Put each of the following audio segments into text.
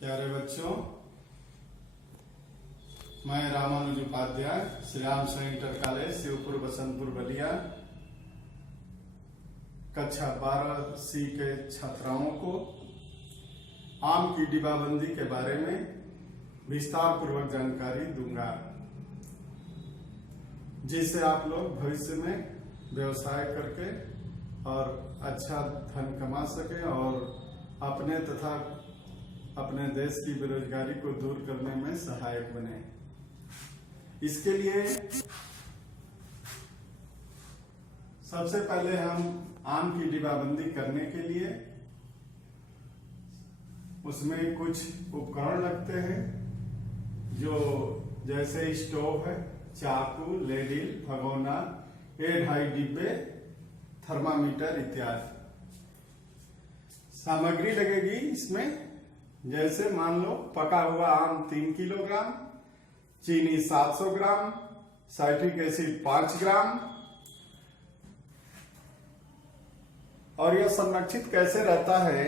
प्यारे बच्चों, मैं रामानुज उपाध्याय श्री राम इंटर कॉलेज शिवपुर बसंतपुर बलिया कक्षा 12C के छात्राओं को आम की डिब्बाबंदी के बारे में विस्तार पूर्वक जानकारी दूंगा, जिससे आप लोग भविष्य में व्यवसाय करके और अच्छा धन कमा सके और अपने तथा अपने देश की बेरोजगारी को दूर करने में सहायक बने। इसके लिए सबसे पहले हम आम की डिब्बाबंदी करने के लिए उसमें कुछ उपकरण लगते हैं, जो जैसे स्टोव है, चाकू, लेडिल, भगोना, 1.5 डिब्बे, थर्मामीटर इत्यादि सामग्री लगेगी। इसमें जैसे मान लो पका हुआ आम 3 किलोग्राम, चीनी 700 ग्राम, साइट्रिक एसिड 5 ग्राम। और यह संरक्षित कैसे रहता है,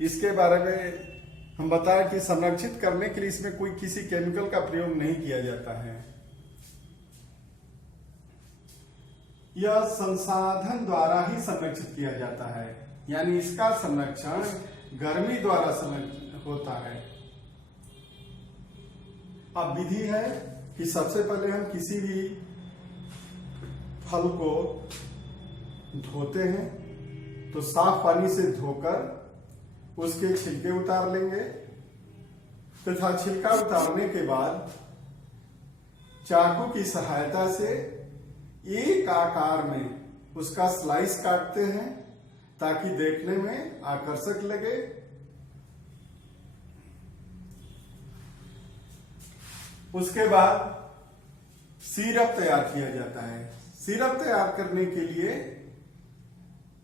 इसके बारे में हम बताएं कि संरक्षित करने के लिए इसमें कोई किसी केमिकल का प्रयोग नहीं किया जाता है। यह संसाधन द्वारा ही संरक्षित किया जाता है, यानी इसका संरक्षण गर्मी द्वारा होता है। अब विधि है कि सबसे पहले हम किसी भी फल को धोते हैं तो साफ पानी से धोकर उसके छिलके उतार लेंगे तथा छिलका उतारने के बाद चाकू की सहायता से एक आकार में उसका स्लाइस काटते हैं ताकि देखने में आकर्षक लगे। उसके बाद सिरप तैयार किया जाता है। सिरप तैयार करने के लिए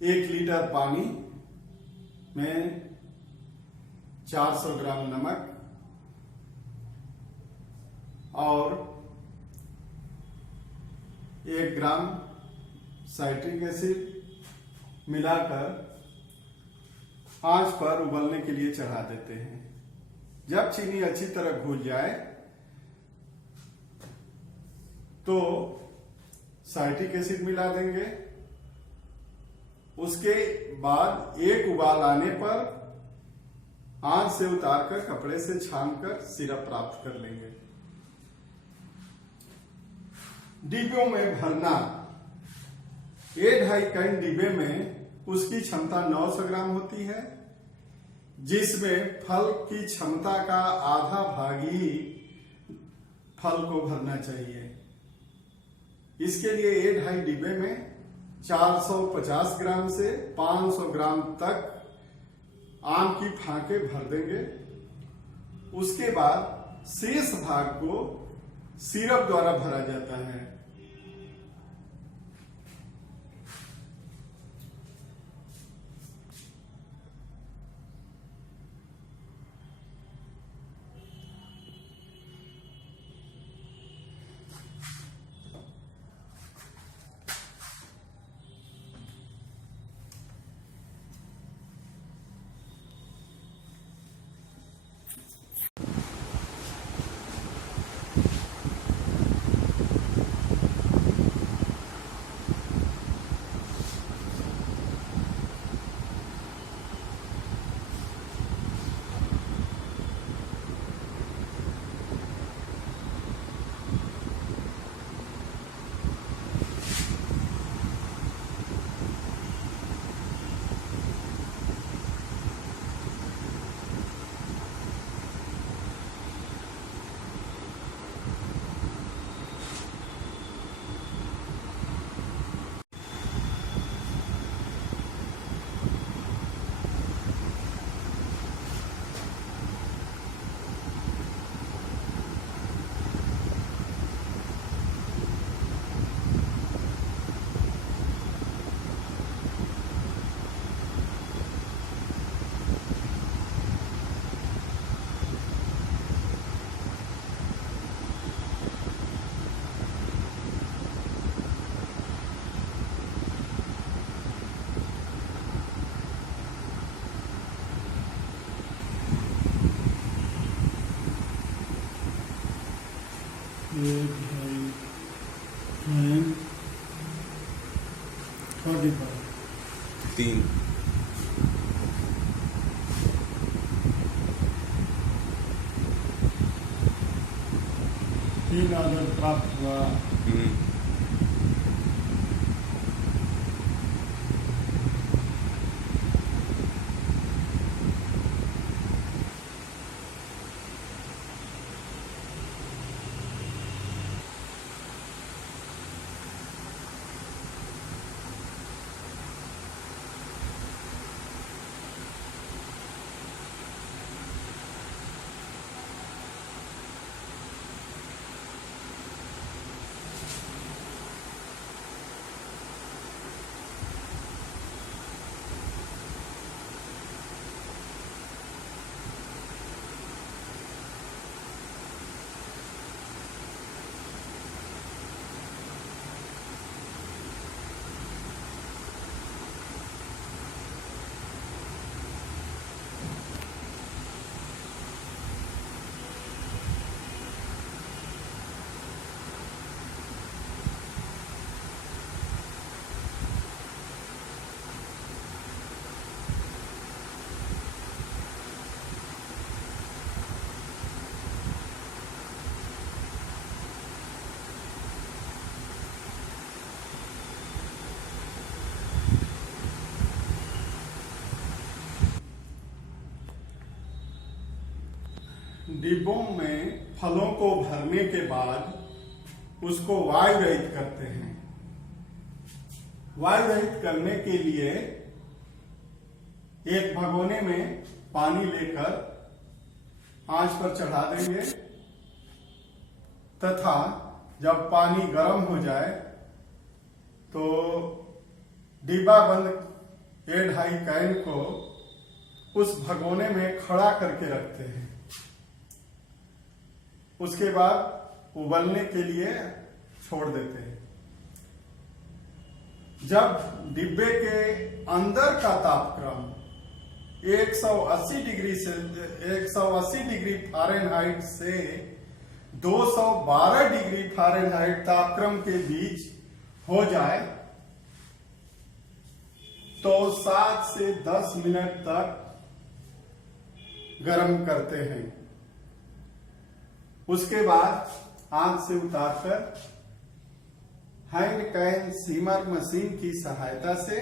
1 लीटर पानी में 400 ग्राम नमक और 1 ग्राम साइट्रिक एसिड मिलाकर आंच पर उबलने के लिए चढ़ा देते हैं। जब चीनी अच्छी तरह घुल जाए तो साइट्रिक एसिड मिला देंगे। उसके बाद एक उबाल आने पर आंच से उतारकर कपड़े से छानकर सिरप प्राप्त कर लेंगे। डिब्बों में भरना, 1.5 कैन डिब्बे में उसकी क्षमता 900 ग्राम होती है, जिसमें फल की क्षमता का आधा भाग ही फल को भरना चाहिए। इसके लिए 1.5 डिब्बे में 450 ग्राम से 500 ग्राम तक आम की फांके भर देंगे। उसके बाद शेष भाग को सिरप द्वारा भरा जाता है। 1 2 3 45 3 3 आदर प्राप्त हुआ। डिब्बों में फलों को भरने के बाद उसको वायु रहित करते हैं। वायु रहित करने के लिए एक भगोने में पानी लेकर आंच पर चढ़ा देंगे तथा जब पानी गर्म हो जाए तो डिब्बा बंद 1.5 कैन को उस भगोने में खड़ा करके रखते हैं। उसके बाद उबलने के लिए छोड़ देते हैं। जब डिब्बे के अंदर का तापक्रम 180 डिग्री फ़ारेनहाइट से 212 डिग्री फ़ारेनहाइट तापक्रम के बीच हो जाए तो 7 से 10 मिनट तक गर्म करते हैं। उसके बाद आंच से उतारकर हैंड कैन सीमर मशीन की सहायता से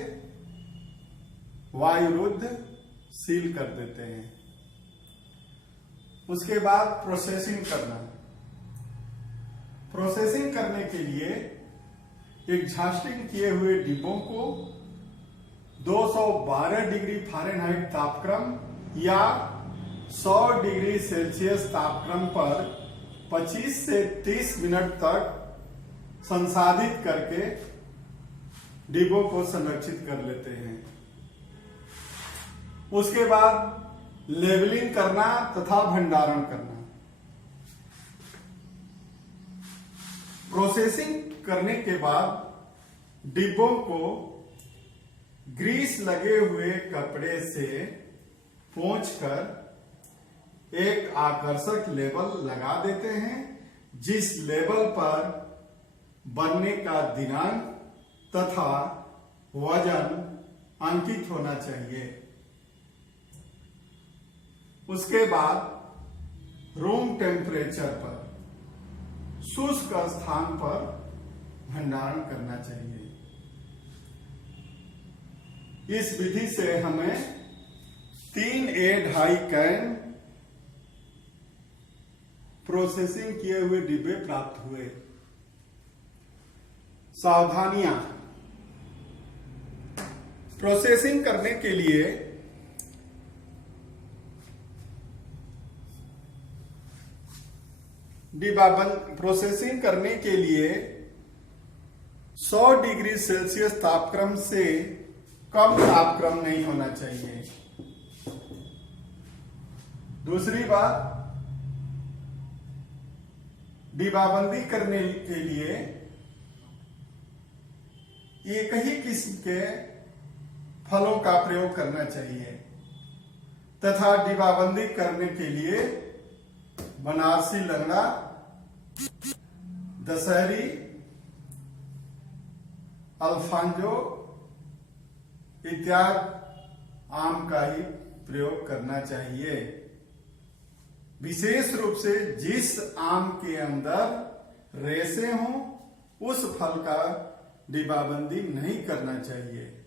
वायुरुद्ध सील कर देते हैं। उसके बाद प्रोसेसिंग करना। प्रोसेसिंग करने के लिए एक झास्टिंग किए हुए डिब्बों को 212 डिग्री फ़ारेनहाइट तापक्रम या 100 डिग्री सेल्सियस तापक्रम पर 25 से 30 मिनट तक संसाधित करके डिब्बों को संरक्षित कर लेते हैं। उसके बाद लेबलिंग करना तथा भंडारण करना। प्रोसेसिंग करने के बाद डिब्बों को ग्रीस लगे हुए कपड़े से पोंछकर एक आकर्षक लेबल लगा देते हैं, जिस लेबल पर बनने का दिनांक तथा वजन अंकित होना चाहिए। उसके बाद रूम टेम्परेचर पर शुष्क स्थान पर भंडारण करना चाहिए। इस विधि से हमें 3 A2.5 कैन प्रोसेसिंग किए हुए डिब्बे प्राप्त हुए। सावधानियां। प्रोसेसिंग करने के लिए प्रोसेसिंग करने के लिए 100 डिग्री सेल्सियस तापक्रम से कम तापक्रम नहीं होना चाहिए। दूसरी बात, डिब्बाबंदी करने के लिए एक ही किस्म के फलों का प्रयोग करना चाहिए तथा डिब्बाबंदी करने के लिए बनारसी लंगड़ा दशहरी, अल्फांजो इत्यादि आम का ही प्रयोग करना चाहिए। विशेष रूप से जिस आम के अंदर रेशे हों उस फल का डिब्बाबंदी नहीं करना चाहिए।